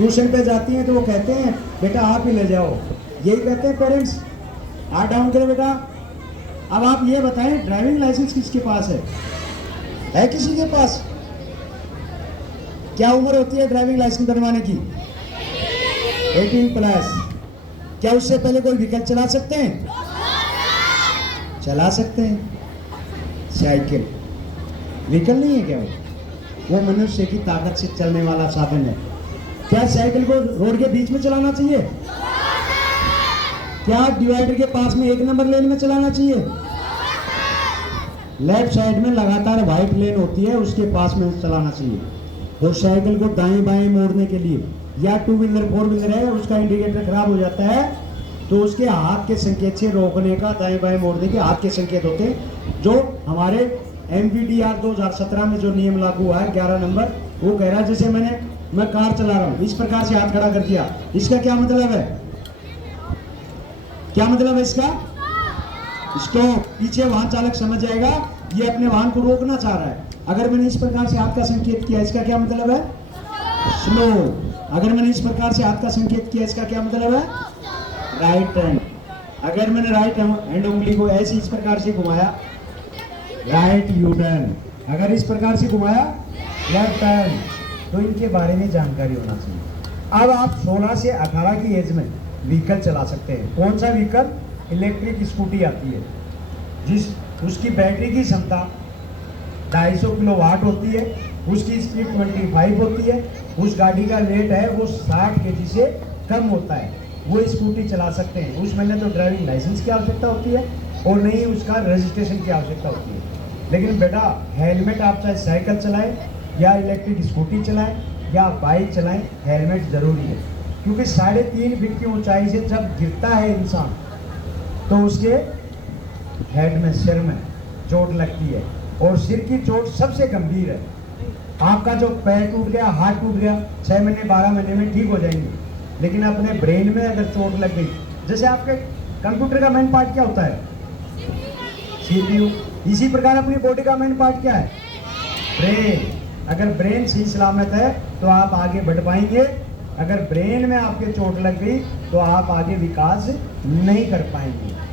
Tuition पे जाती हैं तो वो कहते हैं बेटा आप ही ले जाओ, यही कहते हैं पेरेंट्स, हाथ डाउन करें बेटा। अब आप ये बताएं ड्राइविंग लाइसेंस किसके पास है किसी के पास? क्या उम्र होती है ड्राइविंग लाइसेंस बनवाने की? 18 प्लस। क्या उससे पहले कोई व्हीकल चला सकते हैं? चला सकते हैं। साइकिल व्हीकल नहीं है क्या? वो मनुष्य की ताकत से चलने वाला साधन है। क्या साइकिल को रोड के बीच में चलाना चाहिए? क्या डिवाइडर के पास में 1 नंबर लेन में चलाना चाहिए? लेफ्ट साइड में लगातार व्हाइट लेन होती है उसके पास में चलाना चाहिए। और साइकिल को दाएं बाएं मोड़ने के लिए, या 2 व्हीलर 4 व्हीलर है उसका इंडिकेटर खराब हो जाता है तो उसके हाथ के संकेत से रोकने का, दाएं बाएं मोड़ने के हाथ के संकेत होते हैं, जो हमारे MVDR 2017 में जो नियम लागू हुआ है 11 नंबर, वो कह रहा है जैसे मैं कार चला रहा हूँ, इस प्रकार से हाथ खड़ा कर दिया, इसका क्या मतलब है? क्या मतलब है इसका? स्टॉप। पीछे वाहन चालक समझ जाएगा ये अपने वाहन को रोकना चाह रहा है। अगर मैंने इस प्रकार से हाथ का संकेत किया, इसका क्या मतलब है? स्लो। अगर मैंने इस प्रकार से हाथ का संकेत किया, इसका क्या मतलब है? Right hand. अगर मैंने राइट हैंड उंगली को ऐसे इस प्रकार से घुमाया, राइट यू टर्न। अगर इस प्रकार से घुमाया, लेफ्ट टर्न। तो इनके बारे में जानकारी होना चाहिए। अब आप 16 से 18 की एज में व्हीकल चला सकते हैं। कौन सा व्हीकल? इलेक्ट्रिक स्कूटी आती है जिस उसकी बैटरी की क्षमता 250 किलोवाट होती है, उसकी स्पीड 25 होती है, उस गाड़ी का वेट है वो 60 kg से कम होता है, वो स्कूटी चला सकते हैं। उसमें न तो ड्राइविंग लाइसेंस की आवश्यकता होती है और न ही उसका रजिस्ट्रेशन की आवश्यकता होती है। लेकिन बेटा हेलमेट आप चाहे साइकिल चलाएं या इलेक्ट्रिक स्कूटी चलाएं या बाइक चलाएं, हेलमेट ज़रूरी है। क्योंकि 3.5 फीट की ऊंचाई से जब गिरता है इंसान तो उसके हेड में, सिर में चोट लगती है, और सिर की चोट सबसे गंभीर है। आपका जो पैर टूट गया, हाथ टूट गया, 6 महीने 12 महीने में ठीक हो जाएंगे, लेकिन अपने ब्रेन में अगर चोट लग गई, जैसे आपके कंप्यूटर का मेन पार्ट क्या होता है? CPU। इसी प्रकार अपनी बॉडी का मेन पार्ट क्या है? ब्रेन। अगर ब्रेन सही सलामत है तो आप आगे बढ़ पाएंगे, अगर ब्रेन में आपके चोट लग गई तो आप आगे विकास नहीं कर पाएंगे।